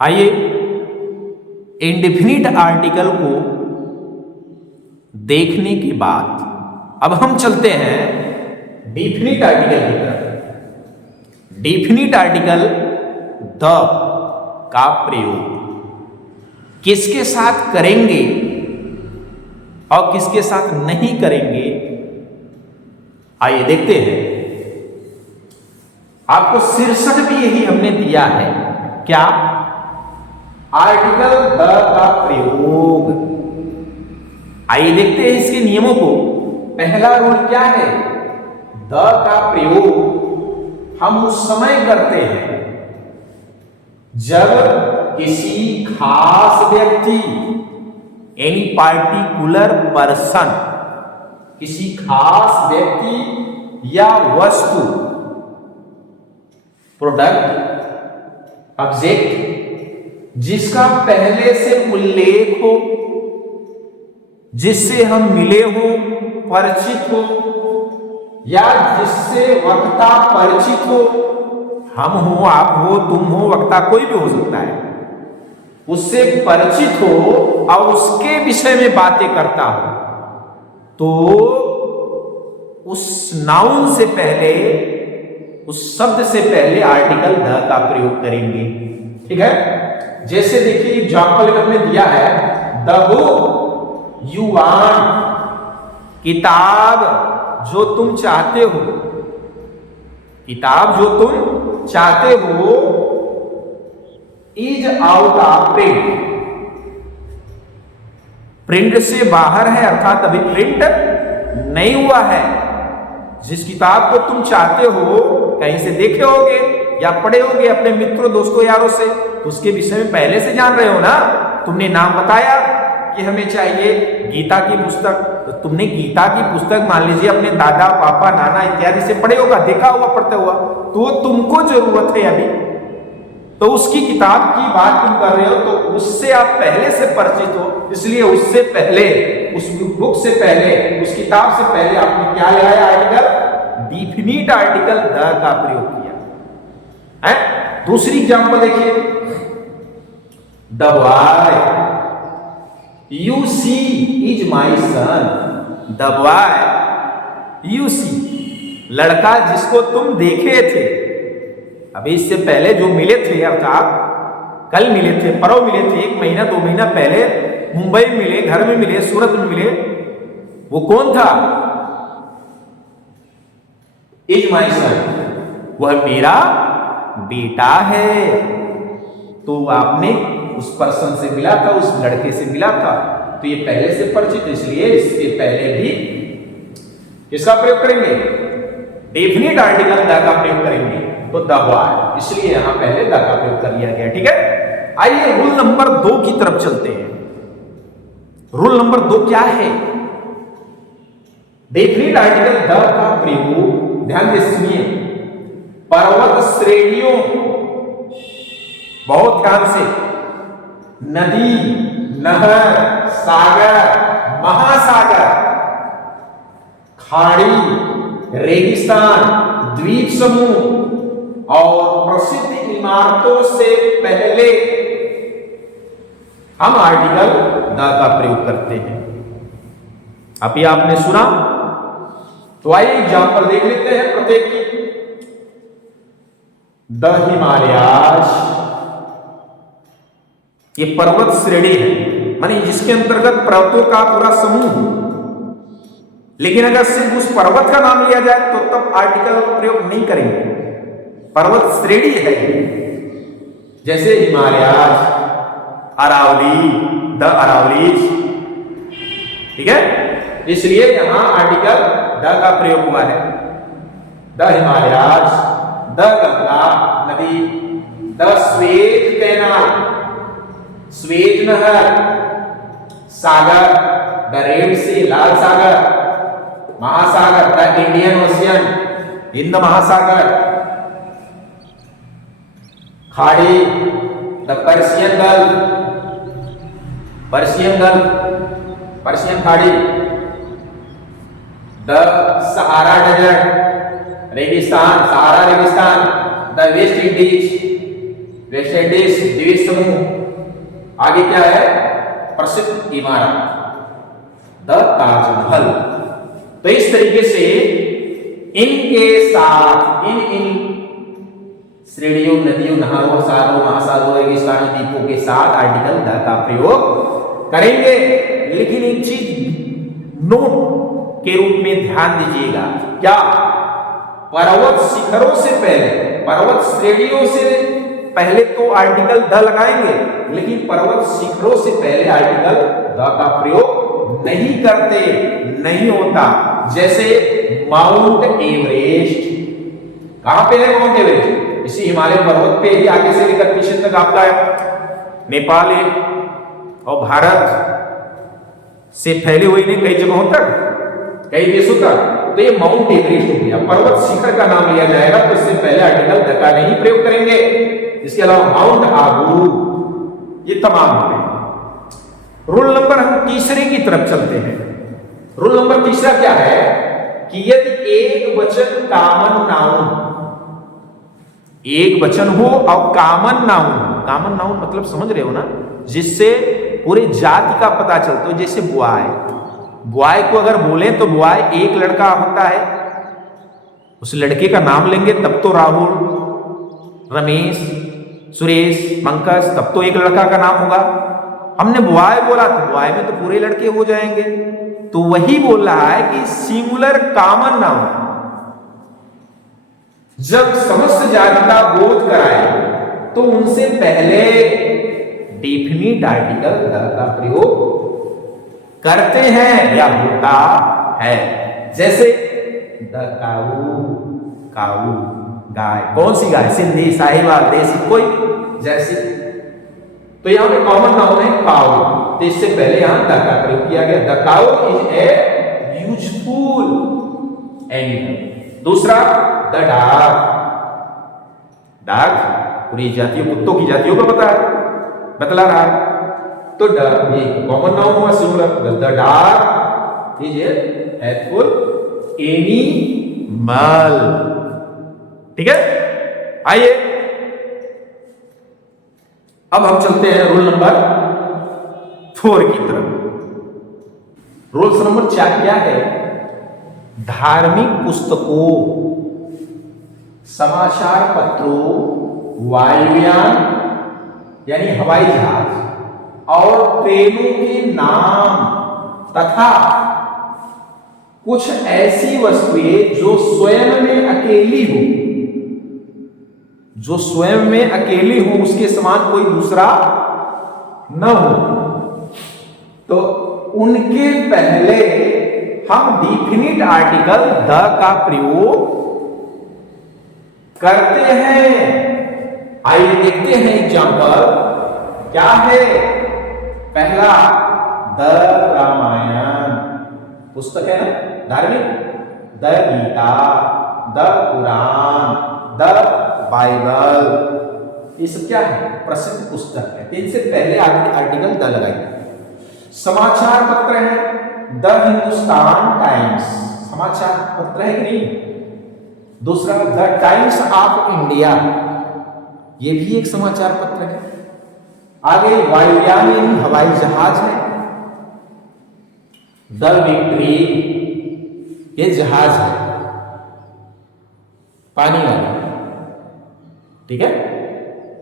आइए indefinite article को देखने के बाद अब हम चलते हैं डेफिनिट आर्टिकल की तरफ। डेफिनिट आर्टिकल द का प्रयोग किसके साथ करेंगे और किसके साथ नहीं करेंगे, आइए देखते हैं। आपको शीर्षक भी यही हमने दिया है, क्या? आर्टिकल द का प्रयोग। आइए देखते हैं इसके नियमों को। पहला रूल क्या है? द का प्रयोग हम उस समय करते हैं जब किसी खास व्यक्ति, एनी पार्टिकुलर पर्सन, किसी खास व्यक्ति या वस्तु, प्रोडक्ट, ऑब्जेक्ट जिसका पहले से उल्लेख हो, जिससे हम मिले हो, परिचित हो, या जिससे वक्ता परिचित हो, हम हो, आप हो, तुम हो, वक्ता कोई भी हो सकता है, उससे परिचित हो और उसके विषय में बातें करता हो, तो उस नाउन से पहले, उस शब्द से पहले आर्टिकल द का प्रयोग करेंगे। ठीक है? जैसे देखिए एग्जाम्पल में हमने दिया है द बुक यू वांट, किताब जो तुम चाहते हो, किताब जो तुम चाहते हो, is out of print, print से बाहर है, अर्थात अभी प्रिंट नहीं हुआ है। जिस किताब को तुम चाहते हो, कहीं से देखे होगे या पढ़े होगे अपने मित्रों, दोस्तों, यारों से, उसके विषय में पहले से जान रहे हो ना। तुमने नाम बताया कि हमें चाहिए गीता की पुस्तक, तो तुमने गीता की पुस्तक मान लीजिए अपने दादा, पापा, नाना इत्यादि से पढ़े होगा, देखा हुआ, पढ़ते हुआ, तो वो तुमको जरूरत है अभी, तो उसकी किताब की बात तुम कर रहे हो, तो उससे आप पहले से परिचित हो, इसलिए उससे पहले, उस बुक से पहले, उस किताब से पहले आपने क्या लगाया? आर्टिकल, डेफिनिट आर्टिकल द का प्रयोग किया है। दूसरी एग्जांपल देखिए, the boy you see is my son, the boy you see, लड़का जिसको तुम देखे थे, अभी इससे पहले जो मिले थे, अर्थात कल मिले थे, परसों मिले थे, 1 महीना 2 महीना पहले मुंबई में मिले, घर में मिले, सूरत में मिले, वो कौन था? इज माई सन, वह मेरा बेटा है। तो आपने उस पर्सन से मिला था, उस लड़के से मिला था, तो ये पहले से परिचित, इसलिए इसके पहले भी किसका प्रयोग करेंगे? डेफिनिट आर्टिकल द का प्रयोग करेंगे, तो द बॉय, इसलिए यहां पहले द का प्रयोग कर लिया गया। ठीक है? आइए रूल नंबर 2 की तरफ चलते हैं। रूल नंबर 2 क्या है? डेफिनिट आर्टिकल द का प्रयोग, ध्यान से सुनिए, पर्वत श्रेणियों, बहुत ध्यान से, नदी, नहर, सागर, महासागर, खाड़ी, रेगिस्तान, द्वीप समूह और प्रसिद्ध इमारतों से पहले हम आर्टिकल द का प्रयोग करते हैं। अभी आपने सुना, तो आइए एग्जाम्पल देख लेते हैं प्रत्येक की। द हिमालयाज, ये पर्वत श्रेणी है, माने जिसके अंतर्गत पर्वतों का पूरा समूह, लेकिन अगर सिर्फ उस पर्वत का नाम लिया जाए तो तब आर्टिकल का प्रयोग नहीं करेंगे, पर्वत श्रेणी है। जैसे हिमालयाज, अरावली, द अरावलीज, ठीक है? इसलिए यहां आर्टिकल द का प्रयोग हुआ है। द हिमालयाज, द गंगा नदी, द श्वेत कैनाल, श्वेत नहर, सागर, द रेड सी, लाल सागर, महासागर, द इंडियन ओशियन, हिंद महासागर, खाड़ी, the Persian gulf, Persian gulf, Persian खाड़ी, द सहारा डेजर्ट, रेगिस्तान, सहारा रेगिस्तान, the West Indies, West Indies द्वीप समूह। आगे क्या है? प्रसिद्ध इमारत द ताजमहल। तो इस तरीके से इनके साथ इन श्रेणियों, नदियों, नहरों, सागरों, महासागरों, रेगिस्तानों, द्वीपों के साथ आर्टिकल द का प्रयोग करेंगे। लेकिन एक चीज नोट के रूप में ध्यान दीजिएगा, क्या? पर्वत शिखरों से पहले, पर्वत श्रेणियों से पहले तो आर्टिकल द लगाएंगे, लेकिन पर्वत शिखरों से पहले आर्टिकल द का प्रयोग नहीं करते, नहीं होता। जैसे माउंट एवरेस्ट, कहां पे है माउंट एवरेस्ट? इसी हिमालय पर्वत पे ही, आगे से लेकर पीछे तक आपका नेपाल है और भारत से फैली हुई नहीं कई जगहों तक, कई देशों तक। तो ये माउंट एवरेस्ट हो गया, पर्वत शिखर का नाम लिया जाएगा तो इससे पहले आर्टिकल द का नहीं प्रयोग करेंगे। इसके अलावा माउंट आबू, ये तमाम हो गए। रूल नंबर हम तीसरे की तरफ चलते हैं। रूल नंबर तीसरा क्या है कि यदि एक वचन कॉमन नाउन, एक वचन हो और कॉमन नाउन, कॉमन नाउन मतलब समझ रहे हो ना, जिससे पूरे जाति का पता चलता है। जैसे बॉय, बॉय को अगर बोले तो बॉय एक लड़का होता है, उस लड़के का नाम लेंगे तब तो राहुल, रमेश, सुरेश, पंकज, तब तो एक लड़का का नाम होगा। हमने बॉय बोला तो बॉय में तो पूरे लड़के हो जाएंगे। तो वही बोल रहा है कि सिंगुलर कॉमन नाउन जब समस्त जाति का बोध कराए तो उनसे पहले डेफिनिट आर्टिकल द का प्रयोग करते हैं या होता है। जैसे द काऊ, काऊ गाय, कौन सी गाय? सिंधी, साहिवाल, देसी, कोई जैसी। तो यहां पे कॉमन नाउन है काऊ, तो इससे पहले यहां द का प्रयोग किया गया। The cow is a useful animal. दूसरा द डॉग, डॉग पूरी जातियों, कुत्तों की जातियों को बतला रहा है। तो डॉग ये कॉमन नाउन हुआ, singular. The dog is a helpful animal. ठीक है, आइए अब हम चलते हैं रूल नंबर 4 की तरफ। रूल नंबर 4 क्या है? धार्मिक पुस्तकों, समाचार पत्रों, वायुयान यानी हवाई जहाज और ट्रेनों के नाम तथा कुछ ऐसी वस्तुएं जो स्वयं में अकेली हो, जो स्वयं में अकेली हो, उसके समान कोई दूसरा न हो, तो उनके पहले हम डिफिनिट आर्टिकल द का प्रयोग करते हैं। आइए देखते हैं एग्जांपल क्या है। पहला द रामायण, पुस्तक है ना धार्मिक, the Gita, the Quran, the Bible, ये सब क्या है? प्रसिद्ध पुस्तक है। इनसे पहले आर्टिकल द लगाइए। समाचार पत्र है द हिंदुस्तान टाइम्स, समाचार पत्र है कि नहीं? दूसरा द टाइम्स ऑफ इंडिया, ये भी एक समाचार पत्र है। आगे वायुयान यानी हवाई जहाज है, द विक्ट्री ये जहाज है पानी वाला, ठीक है,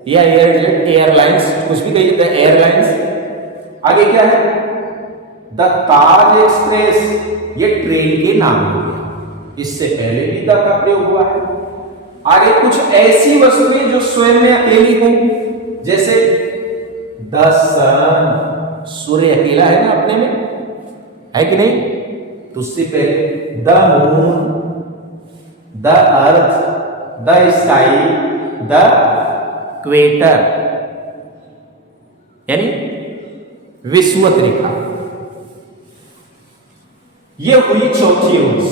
या एयरलाइंस, कुछ भी कहिए, द एयरलाइंस। आगे क्या है? द ताज एक्सप्रेस, ये ट्रेन के नाम हो गया, इससे पहले भी द का प्रयोग हुआ है। आगे कुछ ऐसी वस्तुएं जो स्वयं में अकेली हो, जैसे द सन, सूर्य अकेला है ना अपने में, है कि नहीं? तो उससे पहले the moon, the earth, the sky, the equator यानी विषुवत रेखा। ये हुई चौथी रूल्स।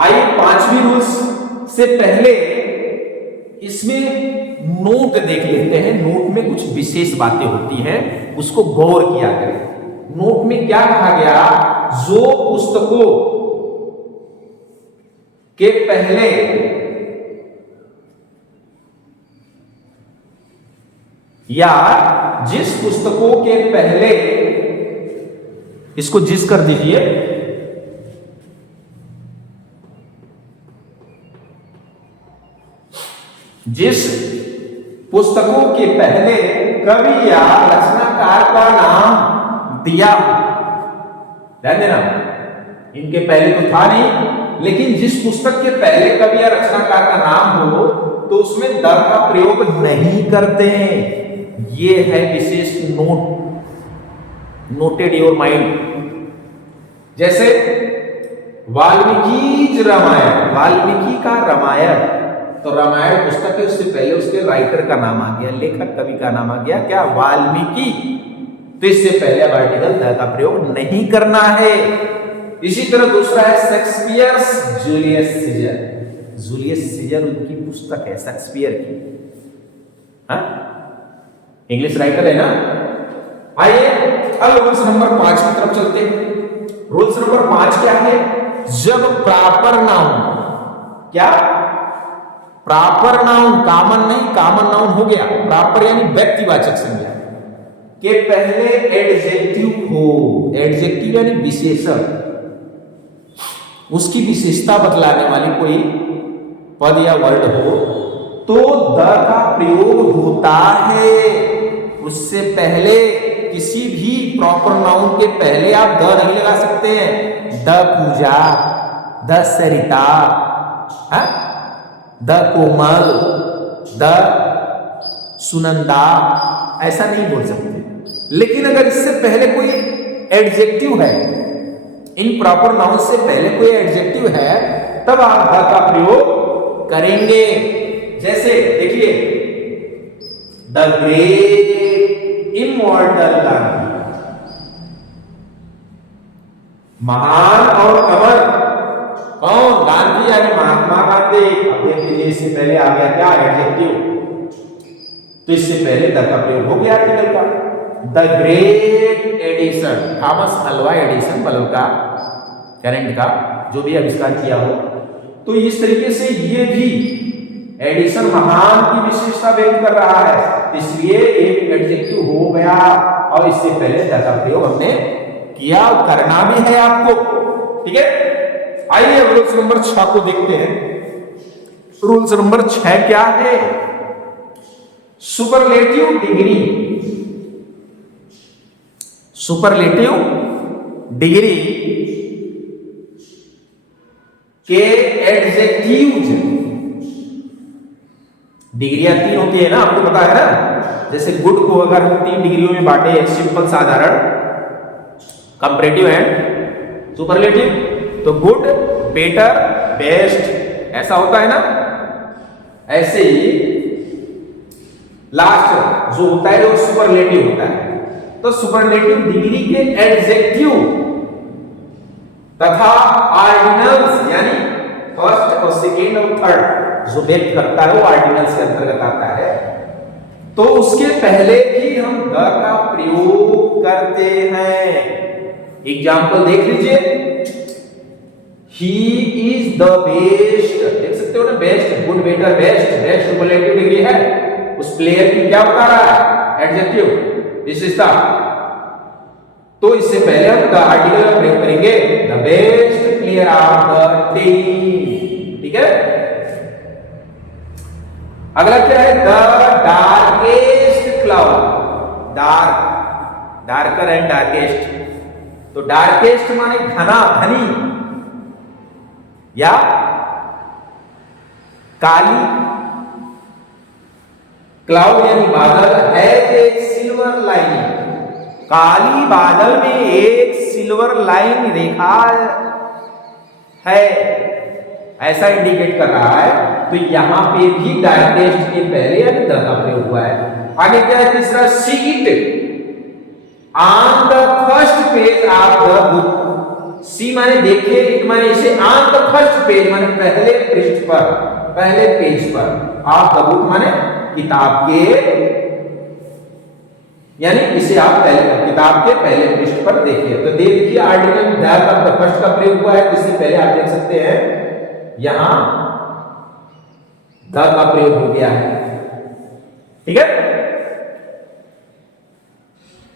आइए 5वीं रूल्स से पहले इसमें नोट देख लेते हैं। नोट में कुछ विशेष बातें होती हैं, उसको गौर किया करें। नोट में क्या कहा गया? जो पुस्तकों के पहले या जिस पुस्तकों के पहले, इसको जिस कर दीजिए, जिस पुस्तकों के पहले कवि या रचनाकार का नाम दिया। ध्यान देना, इनके पहले तो था नहीं, लेकिन जिस पुस्तक के पहले कवि या रचनाकार का नाम हो तो उसमें द का प्रयोग नहीं करते हैं। ये है विशेष नोट, नोटेड योर माइंड। जैसे वाल्मीकि रामायण, वाल्मीकि का रामायण, तो रामायण पुस्तक है, उससे पहले उसके राइटर का नाम आ गया, लेखक कवि का नाम आ गया क्या, वाल्मीकि। तो इससे पहले अब आर्टिकल द का प्रयोग नहीं करना है। इसी तरह दूसरा है Shakespeare's Julius Caesar. Julius Caesar उनकी पुस्तक है, शेक्सपियर की, हाँ, इंग्लिश राइटर है ना। आइए अब रूल्स नंबर 5 की तरफ चलते हैं। रूल्स नंबर 5 क्या है, जब प्रॉपर नाउन, क्या प्रॉपर नाउन, कॉमन नहीं, कॉमन नाउन हो गया, प्रॉपर यानी व्यक्तिवाचक संज्ञा के पहले एडजेक्टिव हो, एडजेक्टिव यानी विशेषण, उसकी विशेषता बतलाने वाली कोई पद या वर्ड हो तो द का प्रयोग होता है। उससे पहले किसी भी प्रॉपर नाउन के पहले आप द नहीं लगा सकते हैं। The Puja, the Sarita, the Komal, the Sunanda, ऐसा नहीं बोल सकते। लेकिन अगर इससे पहले कोई एडजेक्टिव है, इन प्रॉपर नाउन से पहले कोई एडजेक्टिव है, तब आप द का प्रयोग करेंगे। जैसे देखिए, द ग्रेट इमॉर्टल गांधी, महान और अमर कौन, गांधी यानी महात्मा गांधी। अब देख लीजिए, इससे पहले आ गया क्या, एडजेक्टिव, तो इससे पहले द का प्रयोग हो गया आर्टिकल का। The great Edison, Thomas Alva Edison, bulb का, करंट का, जो भी आविष्कार किया हो, तो इस तरीके से ये भी एडिसन महान की विशेषता व्यक्त कर रहा है, इसलिए एक एडजेक्टिव हो गया और इससे पहले द का प्रयोग हमने किया, करना भी है आपको, ठीक है। आइए रूल्स नंबर 6 को देखते हैं। रूल्स नंबर 6 क्या है, सुपरलेटिव डिग्री। सुपरलेटिव डिग्री के एडजेक्टिव्स, डिग्रियां 3 होती है ना, आपको पता है ना। जैसे गुड को अगर हम 3 डिग्रियों में बांटे, सिंपल, साधारण, कंपैरेटिव एंड सुपरलेटिव, तो गुड, बेटर, बेस्ट, ऐसा होता है ना। ऐसे ही लास्ट जो होता है वो सुपरलेटिव होता है। तो सुपरलेटिव डिग्री के एडजेक्टिव तथा आर्डिनल्स यानी फर्स्ट और सेकेंड और थर्ड जो व्यक्त करता है वो आर्डिनल्स के अंतर्गत आता है, तो उसके पहले भी हम द का प्रयोग करते हैं। एग्जाम्पल देख लीजिए, ही इज द बेस्ट, देख सकते हो ना, best, good, better, best, best superlative degree है। उस प्लेयर की क्या बता रहा है, एडजेक्टिव, विशेषता। तो इससे पहले हम द आर्टिकल का प्रयोग करेंगे, the best player of the team, ठीक है। अगला क्या है, the darkest cloud, dark, darker and darkest, तो डार्केस्ट माने घना, घनी, या काली, क्लाउड यानी बादल है, एक सिल्वर लाइनिंग, काली बादल में एक सिल्वर लाइन रेखा है, ऐसा इंडिकेट कर रहा है। तो यहां पे भी डार्केस्ट के पहले द का प्रयोग हुआ है। आगे क्या है, तीसरा, see it on the first page of the book. See माने देखिए, एक माने इसे ऑन द फर्स्ट पेज माने पहले पृष्ठ पर, पहले पेज पर, ऑफ द बुक माने किताब के, यानी इसे आप पहले किताब के पहले पृष्ठ पर देखिए। तो देखिए आर्टिकल द फर्स्ट का प्रयोग हुआ है, इससे पहले आप देख सकते हैं यहां द का प्रयोग हो गया है, ठीक है।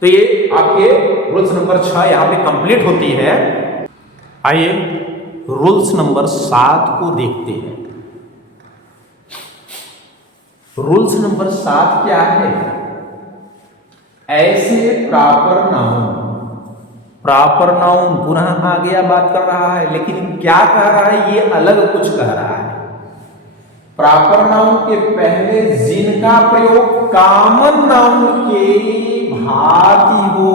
तो ये आपके रूल्स नंबर 6 यहां पे कंप्लीट होती है। आइए रूल्स नंबर 7 को देखते हैं। रूल्स नंबर 7 क्या है? ऐसे प्रॉपर नाउन, प्रॉपर नाउन पुनः आ गया, बात कर रहा है, लेकिन क्या कह रहा है? ये अलग कुछ कह रहा है। प्रॉपर नाउन के पहले जिनका प्रयोग कॉमन नाउन के भांति हो,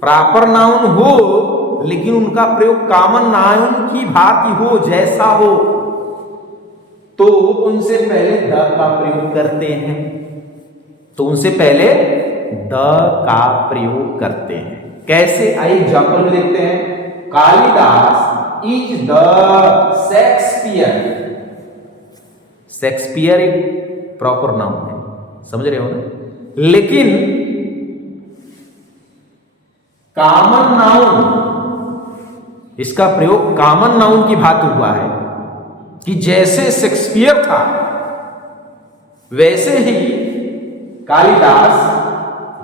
प्रॉपर नाउन हो लेकिन उनका प्रयोग कॉमन नाउन की भांति हो, जैसा हो, तो उनसे पहले द का प्रयोग करते हैं। तो उनसे पहले द का प्रयोग करते हैं। कैसे? आइए एग्जाम्पल में देखते हैं। Kalidas is the Shakespeare. Shakespeare एक प्रॉपर नाउन है, समझ रहे हो ना? लेकिन कॉमन नाउन, इसका प्रयोग कॉमन नाउन की भांति हुआ है कि जैसे शेक्सपियर था वैसे ही कालिदास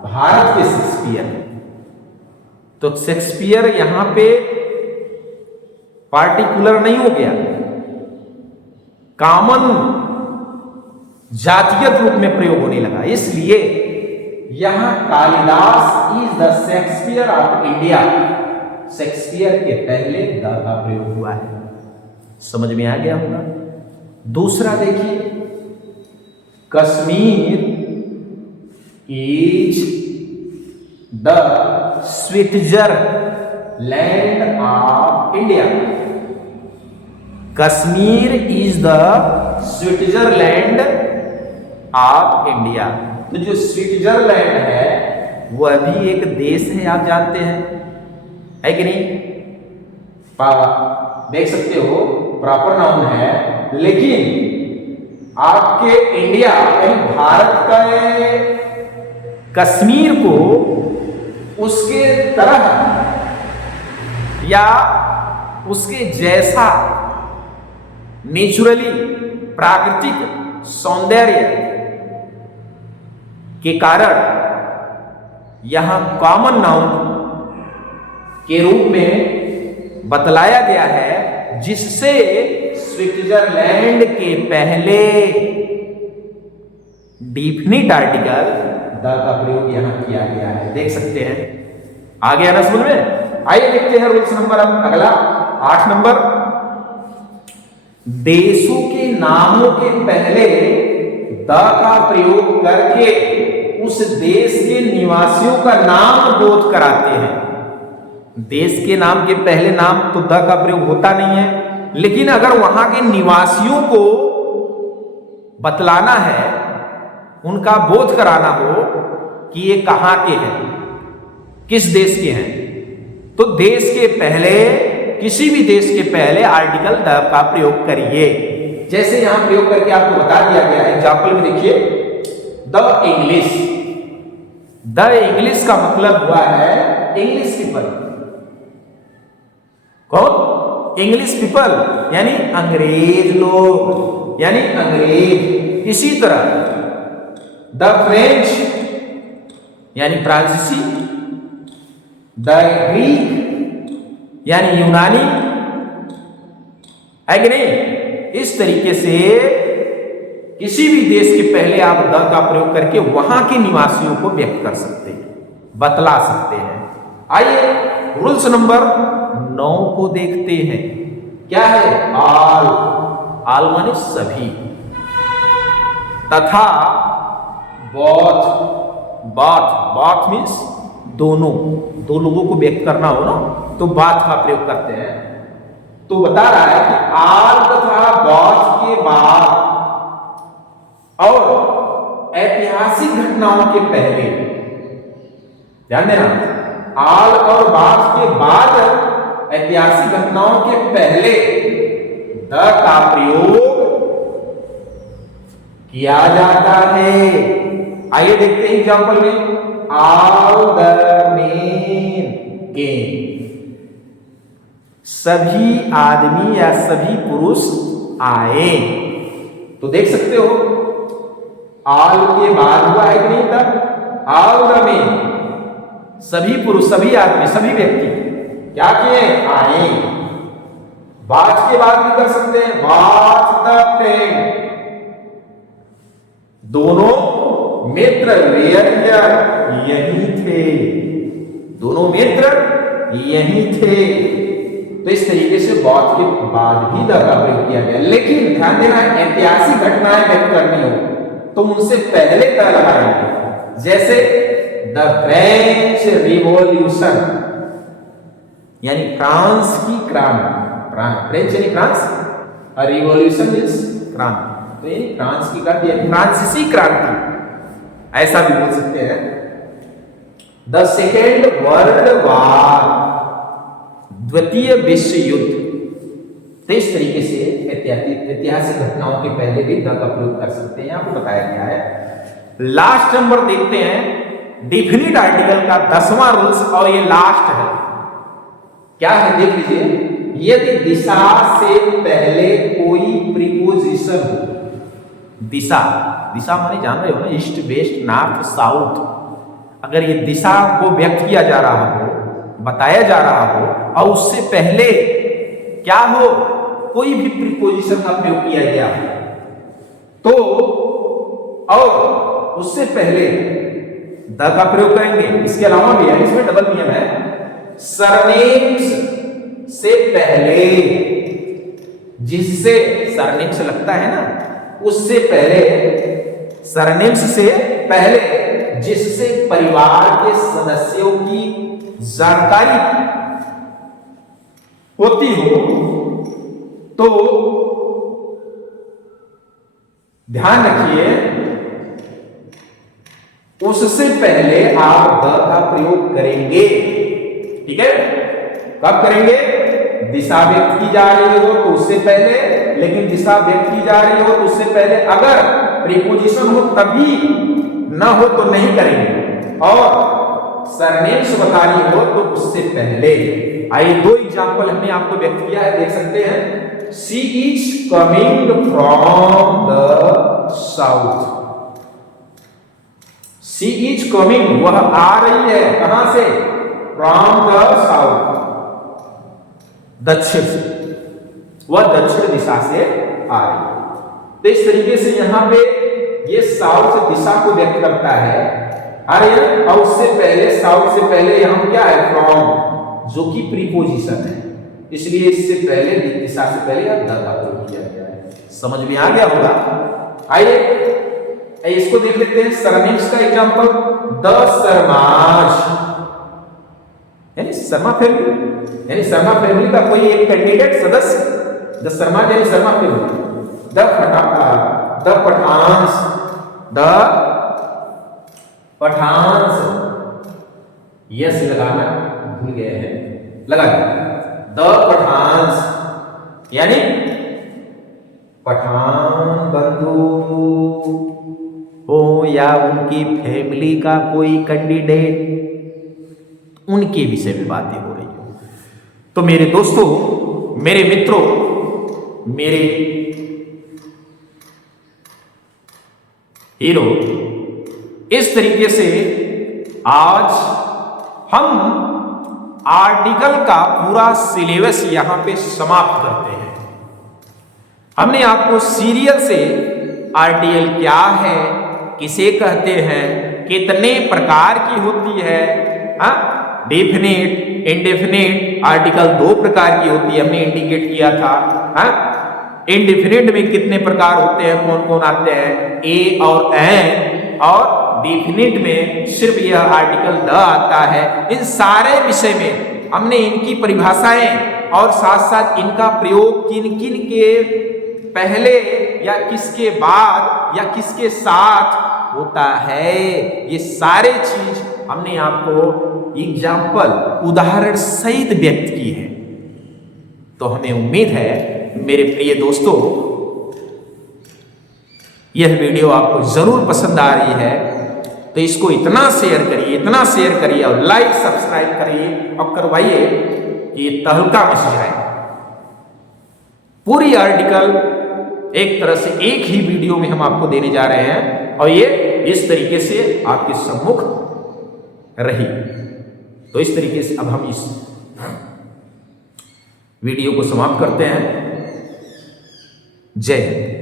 भारत के शेक्सपियर है। तो शेक्सपियर यहां पे पार्टिकुलर नहीं हो गया, कॉमन जातीय रूप में प्रयोग होने लगा। इसलिए यहां Kalidas is the Shakespeare of India, Shakespeare के पहले द का प्रयोग हुआ है। समझ में आ गया होगा। दूसरा देखिए, Kashmir is the Switzerland of India. Kashmir is the Switzerland of India. तो जो स्विट्जरलैंड है वह भी एक देश है, आप जानते हैं, है कि नहीं? देख सकते हो प्रॉपर नाउन है, लेकिन आपके इंडिया यानी भारत का कश्मीर को उसके तरह या उसके जैसा नेचुरली प्राकृतिक सौंदर्य के कारण यहां कॉमन नाउन के रूप में बतलाया गया है, जिससे स्विट्जरलैंड के पहले डिफिनिट आर्टिकल द का प्रयोग यहां किया गया है। देख सकते हैं, आ गया ना समझ में? आइए देखते हैं रूल्स नंबर अगला 8 नंबर। देशों के नामों के पहले द का प्रयोग करके उस देश के निवासियों का नाम बोध कराते हैं। देश के नाम के पहले नाम तो द का प्रयोग होता नहीं है, लेकिन अगर वहां के निवासियों को बतलाना है, उनका बोध कराना हो कि ये कहां के हैं, किस देश के हैं, तो देश के पहले, किसी भी देश के पहले आर्टिकल द का प्रयोग करिए। जैसे यहां प्रयोग करके आपको बता दिया गया है, एग्जाम्पल में देखिए, द इंग्लिश। द इंग्लिश का मतलब हुआ है इंग्लिश पीपल। कौन? इंग्लिश पीपल यानी अंग्रेज लोग, यानी अंग्रेज। इसी तरह द फ्रेंच यानी फ्रांसीसी, द ग्रीक यानी यूनानी, है कि नहीं? इस तरीके से किसी भी देश के पहले आप द का प्रयोग करके वहां के निवासियों को व्यक्त कर सकते हैं, बतला सकते हैं। आइए रूल्स नंबर 9 को देखते हैं। क्या है? ऑल। ऑल माने सभी, तथा बोथ। बोथ मीन्स दोनों, दो लोगों को व्यक्त करना हो ना तो बात का प्रयोग करते हैं। तो बता रहा है कि ऑल तथा बोथ के बाद और ऐतिहासिक घटनाओं के पहले, ध्यान देना, ऑल और बोथ के बाद ऐतिहासिक घटनाओं के पहले द का प्रयोग किया जाता है। आइए देखते हैं एग्जाम्पल में, ऑल द मेन केम। सभी आदमी या सभी पुरुष आए। तो देख सकते हो ऑल के बाद हुआ है कि नहीं तब, ऑल द मेन, सभी पुरुष, सभी आदमी, सभी व्यक्ति क्या किए? आए। वाच के बाद भी कर सकते हैं, वाच द फ्रेंड, दोनों मित्र वेयर हियर, यही थे, दोनों मित्र यही थे। तो इस तरीके से वॉच के बाद भी द का प्रयोग किया गया। लेकिन ध्यान देना है, ऐतिहासिक घटनाएं व्यक्त करनी हो तो उनसे पहले द लगाएंगे। जैसे द फ्रेंच रिवॉल्यूशन, यानी फ्रांस की क्रांति, फ्रेंच यानी फ्रांस, और रिवॉल्यूशन मीन्स क्रांति, तो ये फ्रांस की क्रांति यानी फ्रांसीसी क्रांति, ऐसा भी बोल सकते हैं। द सेकेंड वर्ल्ड वॉर, द्वितीय विश्व युद्ध। तो इस तरीके से ऐतिहासिक घटनाओं के पहले भी द का प्रयोग कर सकते हैं, आपको बताया गया है। लास्ट नंबर देखते हैं, डिफिनिट आर्टिकल का 10वां रूल्स, और ये लास्ट है। क्या है देख लीजिए, यदि दिशा से पहले कोई प्रीपोजिशन हो, दिशा, दिशा माने जान रहे हो ना, ईस्ट वेस्ट नॉर्थ साउथ, अगर ये दिशा को व्यक्त किया जा रहा हो, बताया जा रहा हो, और उससे पहले क्या हो, कोई भी प्रीपोजिशन का प्रयोग किया गया तो, और उससे पहले द का प्रयोग करेंगे। इसके अलावा भी है, इसमें डबल नियम है, सरनेम्स से पहले, जिससे सरनेम्स लगता है ना, उससे पहले, सरनेम्स से पहले जिससे परिवार के सदस्यों की जानकारी होती हो, तो ध्यान रखिए उससे पहले आप द का प्रयोग करेंगे। ठीक है, कब करेंगे? दिशा व्यक्त की जा रही हो तो उससे पहले, लेकिन दिशा व्यक्त की जा रही हो तो उससे पहले, अगर प्रीपोजिशन हो तभी, ना हो तो नहीं करेंगे, और सरनेम्स बतानी हो तो उससे पहले। आइए 2 एग्जांपल हमने आपको व्यक्त किया है, देख सकते हैं। She is coming from the south, she is coming, वह आ रही है, कहां से? फ्रॉम द साउथ, दक्षिण से, वह दक्षिण दिशा से आ रही है। तो इस तरीके से यहां पे ये साउथ दिशा को व्यक्त करता है, आर्यन, और उससे पहले, साउथ से पहले यहां क्या है? फ्रॉम, जो कि प्रीपोजिशन है, इसलिए इससे पहले, दिशा से पहले द का प्रयोग किया गया है। समझ में आ गया होगा। आइए इसको देख लेते हैं, सरनेम्स का एग्जांपल, द शर्माज, यानी शर्मा फैमिली, यानी शर्मा फैमिली का कोई एक कैंडिडेट सदस्य, द शर्माज यानी Sharma family. The Pathans, the Pathans, yes लगाना भूल गए हैं, लगा द पठान्स, यानी पठान बंधु हो या उनकी फैमिली का कोई कैंडिडेट, उनके विषय में बातें हो रही हो। तो मेरे दोस्तों, मेरे मित्रों, मेरे हीरो, इस तरीके से आज हम आर्टिकल का पूरा सिलेबस यहां पे समाप्त करते हैं। हमने आपको सीरियल से आरटीएल क्या है, किसे कहते हैं, कितने प्रकार की होती है, डेफिनेट, इंडेफिनेट, आर्टिकल 2 प्रकार की होती है, हमने इंडिकेट किया था। इंडेफिनेट में कितने प्रकार होते हैं, कौन कौन आते हैं, ए और एन, और डेफिनेट में सिर्फ यह आर्टिकल द आता है। इन सारे विषय में हमने इनकी परिभाषाएं और साथ साथ इनका प्रयोग किन किन के पहले या किसके बाद या किसके साथ होता है, ये सारे चीज हमने आपको एग्जाम्पल, उदाहरण सहित व्यक्त की है। तो हमें उम्मीद है मेरे प्रिय दोस्तों, यह वीडियो आपको जरूर पसंद आ रही है, तो इसको इतना शेयर करिए और लाइक सब्सक्राइब करिए और करवाइए कि ये तहलका मच जाए। पूरी आर्टिकल एक तरह से एक ही वीडियो में हम आपको देने जा रहे हैं, और ये इस तरीके से आपके सम्मुख रही। तो इस तरीके से अब हम इस वीडियो को समाप्त करते हैं। जय हिंद।